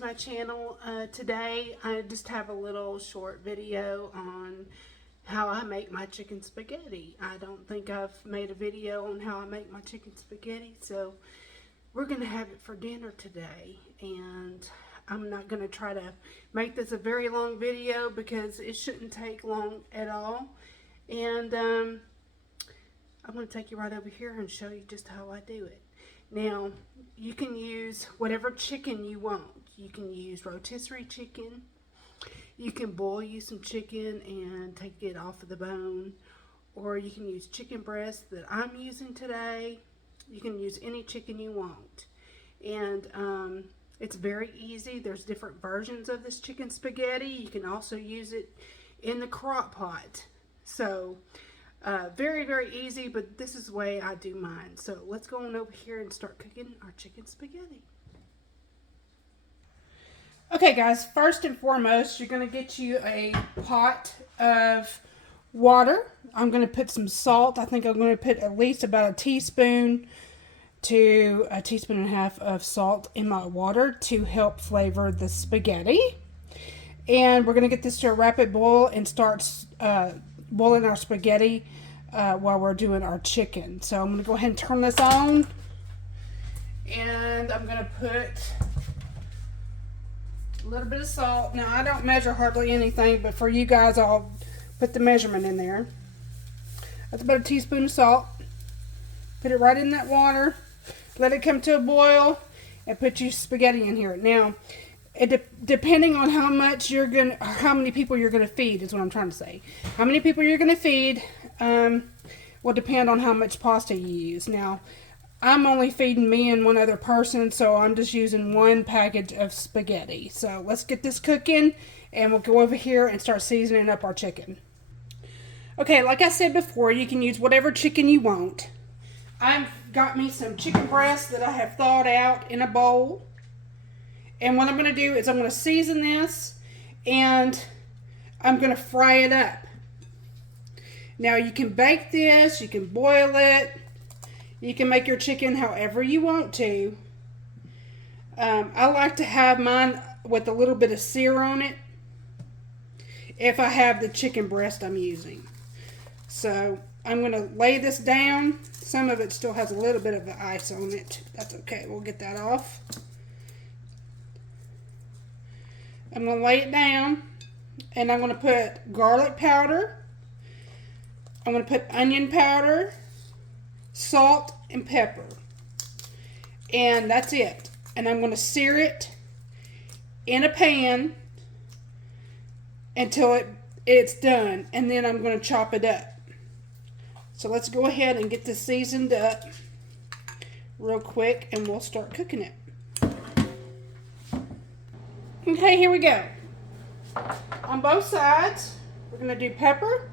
to my channel. Today I just have a little short video on how I make my chicken spaghetti. I don't think I've made a video on how I make my chicken spaghetti, so we're going to have it for dinner today. And I'm not going to try to make this a very long video because it shouldn't take long at all. And I'm going to take you right over here and show you just how I do it. Now, you can use whatever chicken you want. You can use rotisserie chicken. You can boil you some chicken and take it off of the bone. Or you can use chicken breast that I'm using today. You can use any chicken you want. And it's very easy. There's different versions of this chicken spaghetti. You can also use it in the crock pot. So, very, very easy, but this is the way I do mine. So let's go on over here and start cooking our chicken spaghetti. Okay guys, first and foremost, you're going to get you a pot of water. I'm going to put some salt. I think I'm going to put at least about a teaspoon to a teaspoon and a half of salt in my water to help flavor the spaghetti. And we're going to get this to a rapid boil and start boiling our spaghetti while we're doing our chicken. So I'm going to go ahead and turn this on, and I'm going to put a little bit of salt. Now I don't measure hardly anything, but for you guys I'll put the measurement in there. That's about a teaspoon of salt. Put it right in that water, let it come to a boil, and put your spaghetti in here. Now depending on how many people you're gonna feed is what I'm trying to say. How many people you're gonna feed will depend on how much pasta you use. Now, I'm only feeding me and one other person, so I'm just using one package of spaghetti. So let's get this cooking, and we'll go over here and start seasoning up our chicken. Okay, like I said before, you can use whatever chicken you want. I've got me some chicken breast that I have thawed out in a bowl. And what I'm going to do is I'm going to season this, and I'm going to fry it up. Now you can bake this, you can boil it, you can make your chicken however you want to. I like to have mine with a little bit of sear on it if I have the chicken breast I'm using. So I'm going to lay this down. Some of it still has a little bit of ice on it. That's okay, we'll get that off. I'm going to lay it down, and I'm going to put garlic powder. I'm going to put onion powder, salt, and pepper. And that's it. And I'm going to sear it in a pan until it's done. And then I'm going to chop it up. So let's go ahead and get this seasoned up real quick, and we'll start cooking it. Okay, here we go. On both sides, we're going to do pepper.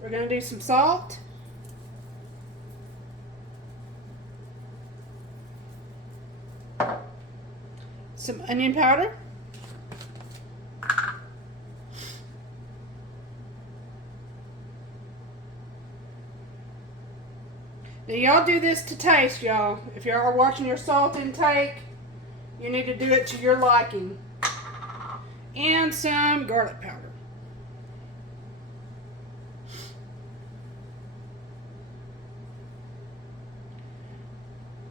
We're going to do some salt. Some onion powder. Now y'all do this to taste, y'all. If y'all are watching your salt intake, you need to do it to your liking. And some garlic powder.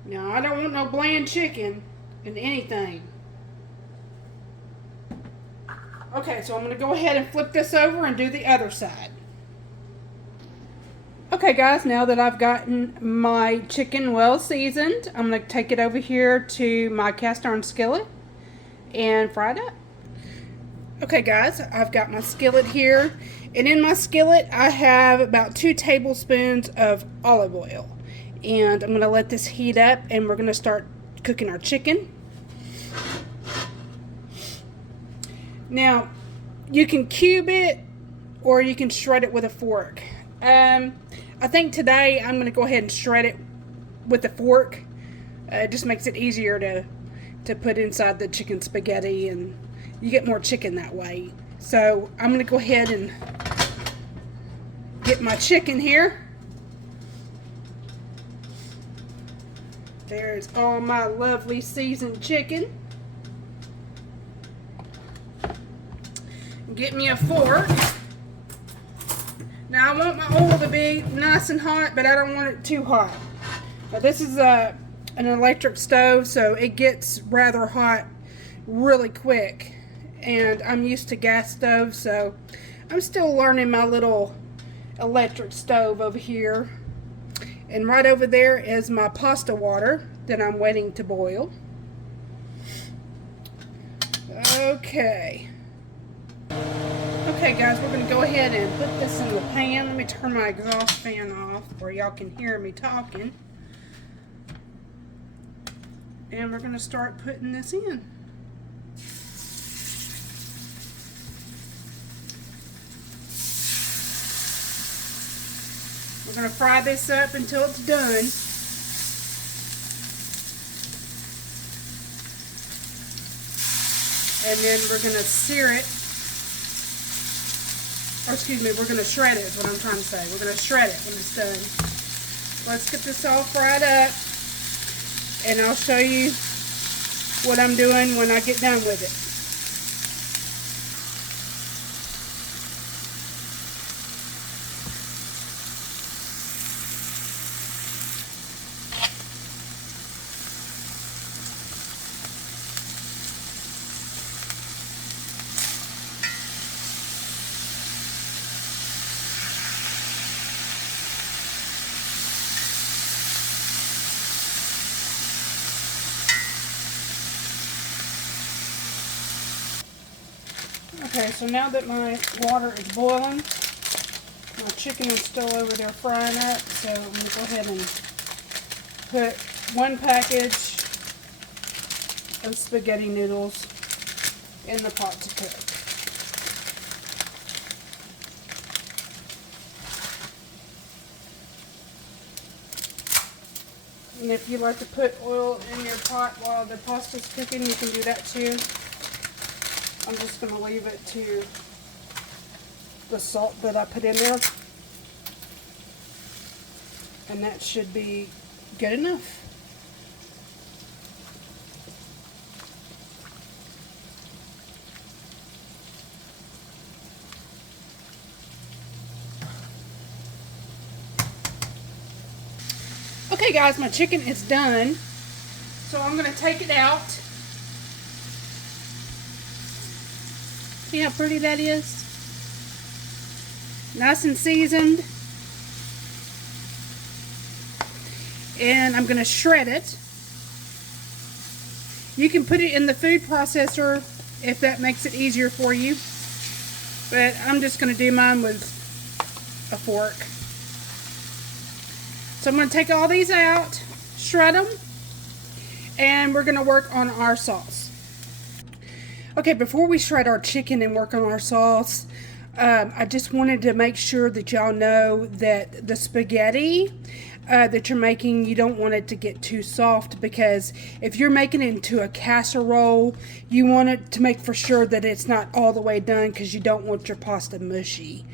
Now I don't want no bland chicken in anything. Okay, so I'm going to go ahead and flip this over and do the other side. Okay guys, now that I've gotten my chicken well seasoned, I'm going to take it over here to my cast iron skillet and fry it up. Okay guys, I've got my skillet here, and in my skillet I have about 2 tablespoons of olive oil. And I'm going to let this heat up, and we're going to start cooking our chicken. Now, you can cube it or you can shred it with a fork. I think today I'm going to go ahead and shred it with a fork. It just makes it easier to put inside the chicken spaghetti, and you get more chicken that way. So I'm going to go ahead and get my chicken here. There's all my lovely seasoned chicken. Get me a fork. Now I want my oil to be nice and hot, but I don't want it too hot. Now this is an electric stove, so it gets rather hot really quick. And I'm used to gas stoves, so I'm still learning my little electric stove over here. And right over there is my pasta water that I'm waiting to boil. Okay. Okay guys, we're going to go ahead and put this in the pan. Let me turn my exhaust fan off where y'all can hear me talking. And we're going to start putting this in. We're going to fry this up until it's done. And then we're going to sear it. Or excuse me, we're going to shred it is what I'm trying to say. We're going to shred it when it's done. Let's get this all fried up. And I'll show you what I'm doing when I get done with it. Okay, so now that my water is boiling, my chicken is still over there frying up, so I'm going to go ahead and put one package of spaghetti noodles in the pot to cook. And if you like to put oil in your pot while the pasta's cooking, you can do that too. I'm just going to leave it to the salt that I put in there. And that should be good enough. Okay guys, my chicken is done. So I'm going to take it out. See how pretty that is? Nice and seasoned. And I'm going to shred it. You can put it in the food processor if that makes it easier for you. But I'm just going to do mine with a fork. So I'm going to take all these out, shred them, and we're going to work on our sauce. Okay, before we shred our chicken and work on our sauce, I just wanted to make sure that y'all know that the spaghetti that you're making, you don't want it to get too soft, because if you're making it into a casserole, you want it to make for sure that it's not all the way done, because you don't want your pasta mushy.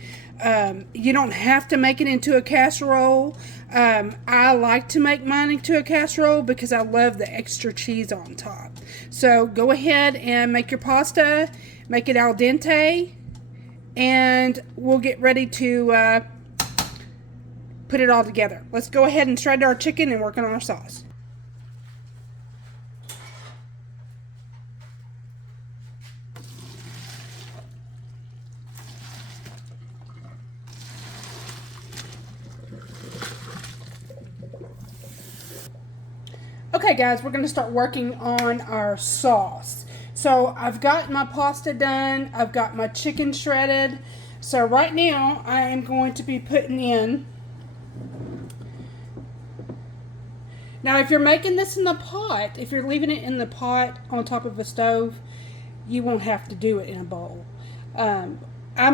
You don't have to make it into a casserole. I like to make mine into a casserole because I love the extra cheese on top. So go ahead and make your pasta, make it al dente, and we'll get ready to put it all together. Let's go ahead and shred our chicken and work on our sauce. Okay guys, we're going to start working on our sauce. So I've got my pasta done, I've got my chicken shredded. So right now I am going to be putting in. Now if you're making this in the pot, if you're leaving it in the pot on top of a stove, you won't have to do it in a bowl. I'm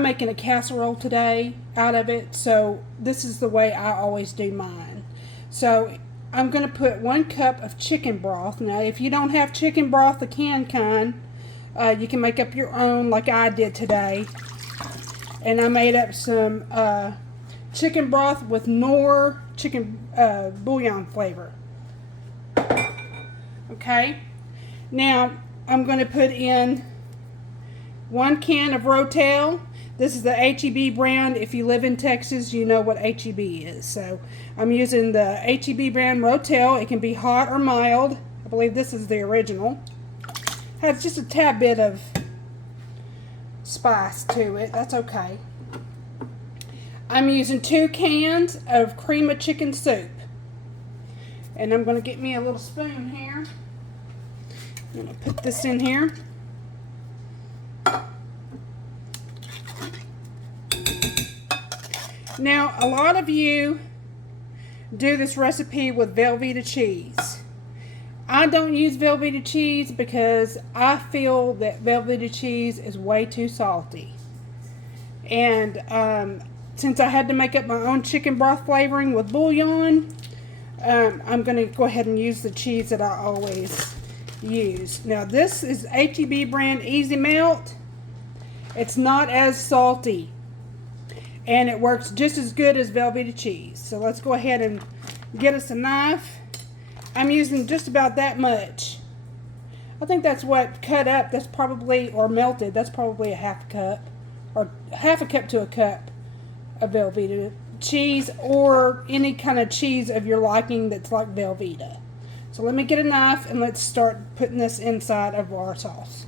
making a casserole today out of it, so this is the way I always do mine. So I'm going to put 1 cup of chicken broth. Now, if you don't have chicken broth, the canned kind, you can make up your own like I did today. And I made up some chicken broth with Knorr chicken bouillon flavor. Okay, now I'm going to put in 1 can of Rotelle. This is the HEB brand. If you live in Texas, you know what HEB is. So I'm using the HEB brand Rotelle. It can be hot or mild. I believe this is the original. Has just a tad bit of spice to it. That's okay. I'm using 2 cans of cream of chicken soup. And I'm going to get me a little spoon here. I'm going to put this in here. Now, a lot of you do this recipe with Velveeta cheese. I don't use Velveeta cheese because I feel that Velveeta cheese is way too salty. And since I had to make up my own chicken broth flavoring with bouillon, I'm going to go ahead and use the cheese that I always use. Now, this is HEB brand Easy Melt. It's not as salty. And it works just as good as Velveeta cheese. So let's go ahead and get us a knife. I'm using just about that much. I think that's what cut up, that's probably, or melted, that's probably a half cup. Or half a cup to a cup of Velveeta cheese, or any kind of cheese of your liking that's like Velveeta. So let me get a knife and let's start putting this inside of our sauce.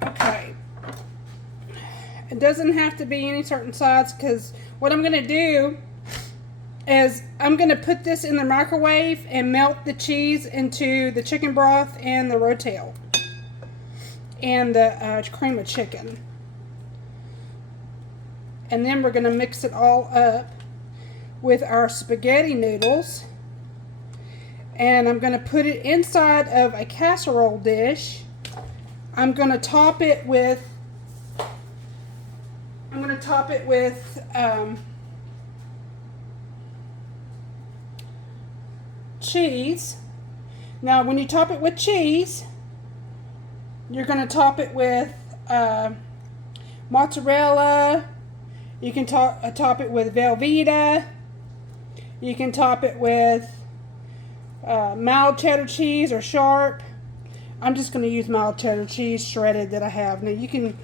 Okay. It doesn't have to be any certain size, because what I'm going to do is I'm going to put this in the microwave and melt the cheese into the chicken broth and the Rotelle and the cream of chicken. And then we're going to mix it all up with our spaghetti noodles. And I'm going to put it inside of a casserole dish. I'm going to top it with cheese. Now, when you top it with cheese, you're going to top it with mozzarella. You can top it with Velveeta. You can top it with mild cheddar cheese or sharp. I'm just going to use mild cheddar cheese shredded that I have. Now, you can.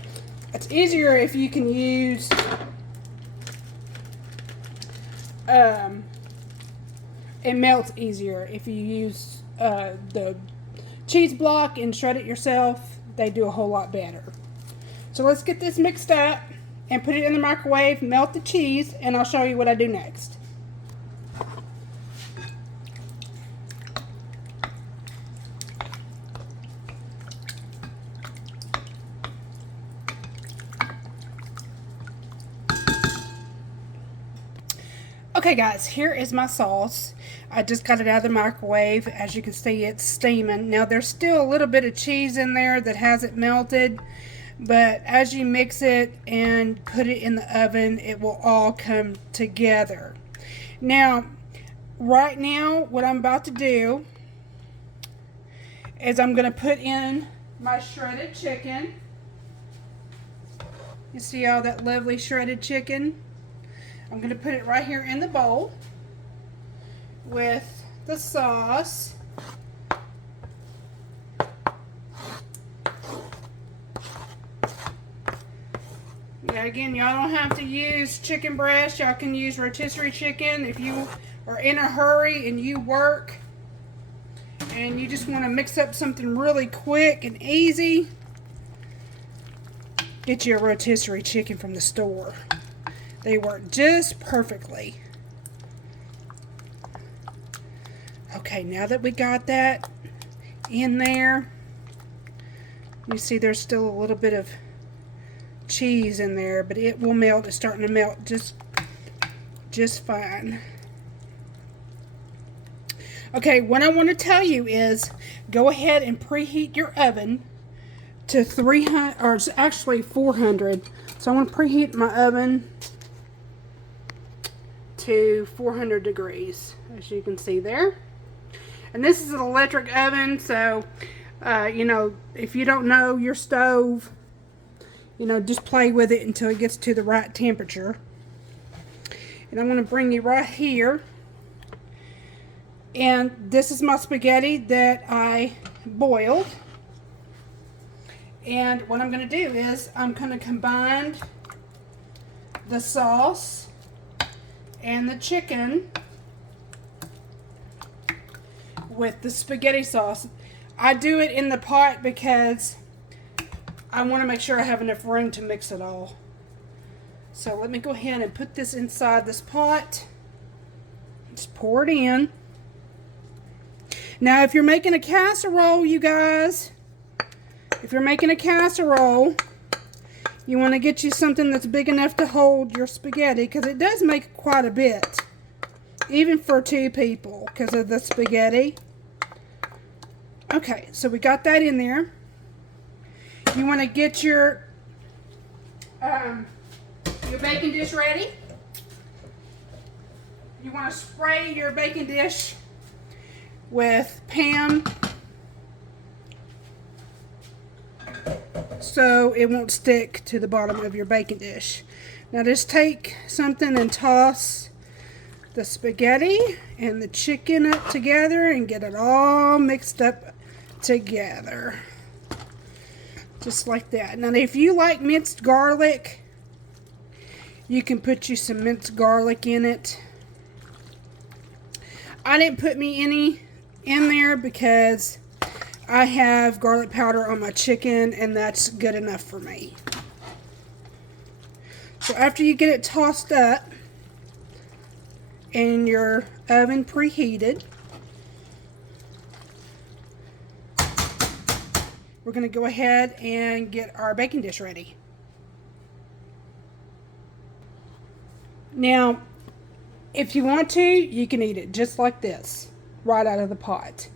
It's easier if you can use it melts easier if you use the cheese block and shred it yourself. They do a whole lot better. So let's get this mixed up and put it in the microwave, melt the cheese, and I'll show you what I do next. Okay guys, here is my sauce. I just got it out of the microwave. As you can see, it's steaming. Now there's still a little bit of cheese in there that hasn't melted, but as you mix it and put it in the oven, it will all come together. Now, right now, what I'm about to do is I'm going to put in my shredded chicken. You see all that lovely shredded chicken? I'm going to put it right here in the bowl with the sauce. Yeah, again, y'all don't have to use chicken breast. Y'all can use rotisserie chicken if you are in a hurry and you work and you just want to mix up something really quick and easy. Get you a rotisserie chicken from the store. They work just perfectly. Okay, now that we got that in there, you see there's still a little bit of cheese in there, but it will melt. It's starting to melt just fine. Okay, what I want to tell you is go ahead and preheat your oven to 300, or it's actually 400. So I want to preheat my oven to 400 degrees, as you can see there. And this is an electric oven, so you know, if you don't know your stove, you know, just play with it until it gets to the right temperature. And I'm going to bring you right here. And this is my spaghetti that I boiled. And what I'm going to do is I'm going to combine the sauce and the chicken with the spaghetti sauce. I do it in the pot because I want to make sure I have enough room to mix it all. So let me go ahead and put this inside this pot. Just pour it in. Now if you're making a casserole, you guys, if you're making a casserole, you want to get you something that's big enough to hold your spaghetti, because it does make quite a bit, even for 2 people, because of the spaghetti. Okay, so we got that in there. You want to get your baking dish ready. You want to spray your baking dish with Pam so it won't stick to the bottom of your baking dish. Now just take something and toss the spaghetti and the chicken up together and get it all mixed up together. Just like that. Now if you like minced garlic, you can put you some minced garlic in it. I didn't put me any in there because I have garlic powder on my chicken and that's good enough for me. So after you get it tossed up in your oven preheated, we're going to go ahead and get our baking dish ready. Now, if you want to, you can eat it just like this, right out of the pot.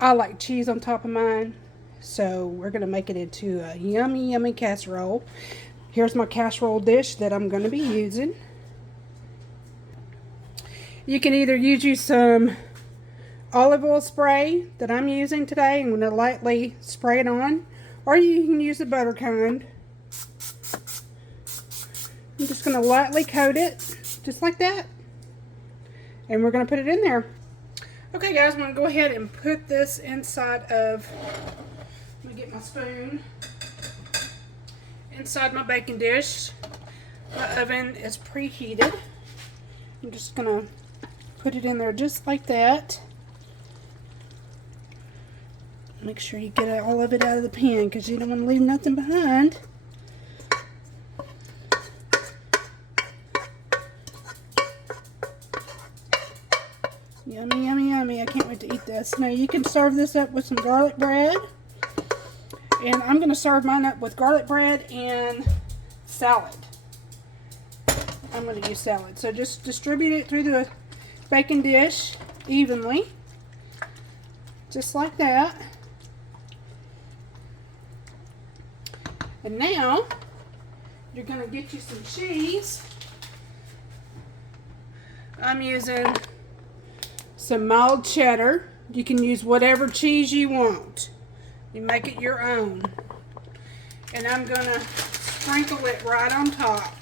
I like cheese on top of mine, so we're going to make it into a yummy, yummy casserole. Here's my casserole dish that I'm going to be using. You can either use some olive oil spray that I'm using today. I'm going to lightly spray it on, or you can use the butter kind. I'm just going to lightly coat it, just like that. And we're going to put it in there. Okay guys, I'm going to go ahead and put this inside of, let me get my spoon, inside my baking dish. My oven is preheated. I'm just going to put it in there just like that. Make sure you get all of it out of the pan because you don't want to leave nothing behind. Yummy, yummy, yummy. I can't wait to eat this. Now you can serve this up with some garlic bread. And I'm going to serve mine up with garlic bread and salad. I'm going to use salad. So just distribute it through the baking dish evenly. Just like that. And now you're going to get you some cheese. I'm using some mild cheddar. You can use whatever cheese you want. You make it your own. And I'm going to sprinkle it right on top.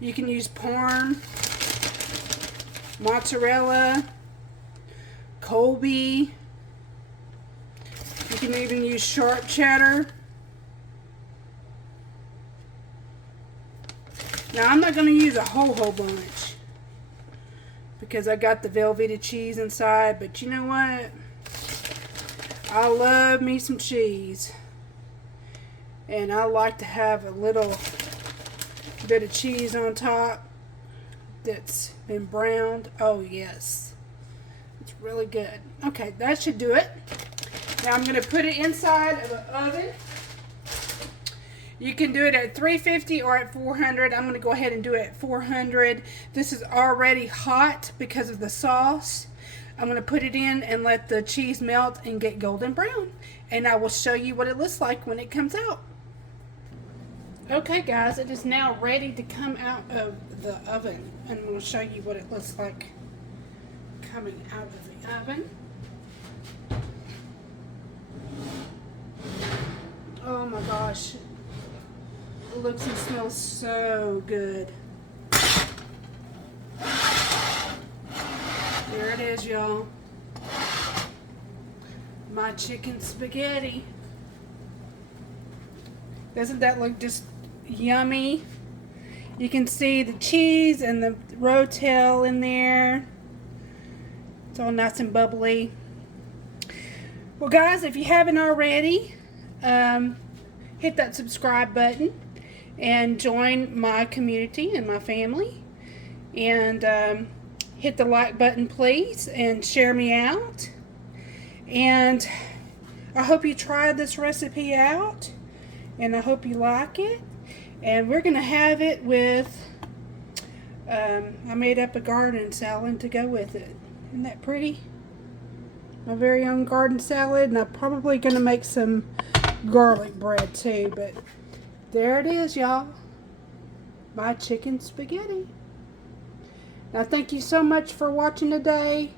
You can use Parm, mozzarella, Colby. You can even use sharp cheddar. Now I'm not going to use a whole bunch because I got the Velvetta cheese inside, but you know what? I love me some cheese. And I like to have a little bit of cheese on top that's been browned. Oh yes. It's really good. Okay, that should do it. Now I'm going to put it inside of an oven. You can do it at 350 or at 400. I'm going to go ahead and do it at 400. This is already hot because of the sauce. I'm going to put it in and let the cheese melt and get golden brown. And I will show you what it looks like when it comes out. Okay guys, it is now ready to come out of the oven. And I'm going to show you what it looks like coming out of the oven. looks and smells so good. There it is, y'all. My chicken spaghetti. Doesn't that look just yummy? You can see the cheese and the Rotelle in there. It's all nice and bubbly. Well, guys, if you haven't already, hit that subscribe button and join my community and my family. And hit the like button, please, and share me out. And I hope you try this recipe out, and I hope you like it. And we're going to have it with, I made up a garden salad to go with it. Isn't that pretty? My very own garden salad. And I'm probably going to make some garlic bread too. But there it is, y'all. My chicken spaghetti. Now, thank you so much for watching today.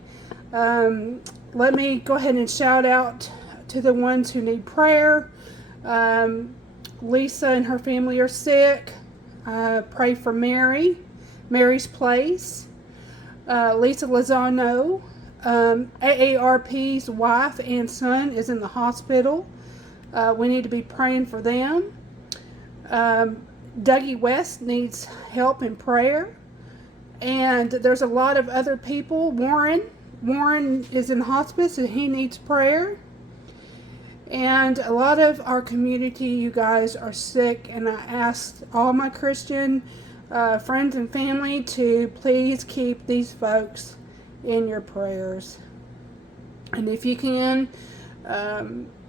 Let me go ahead and shout out to the ones who need prayer. Lisa and her family are sick. Pray for Mary, Mary's Place. Lisa Lozano, AARP's wife and son is in the hospital. We need to be praying for them. Dougie West needs help in prayer. And there's a lot of other people. Warren is in hospice and he needs prayer. And a lot of our community, you guys, are sick, and I asked all my Christian friends and family to please keep these folks in your prayers. And if you can,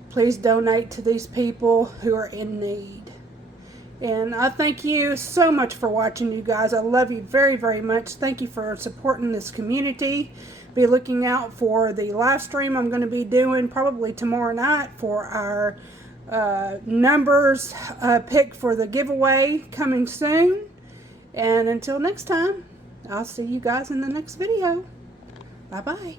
please donate to these people who are in need. And I thank you so much for watching, you guys. I love you very, very much. Thank you for supporting this community. Be looking out for the live stream I'm going to be doing probably tomorrow night for our numbers pick for the giveaway coming soon. And until next time, I'll see you guys in the next video. Bye-bye.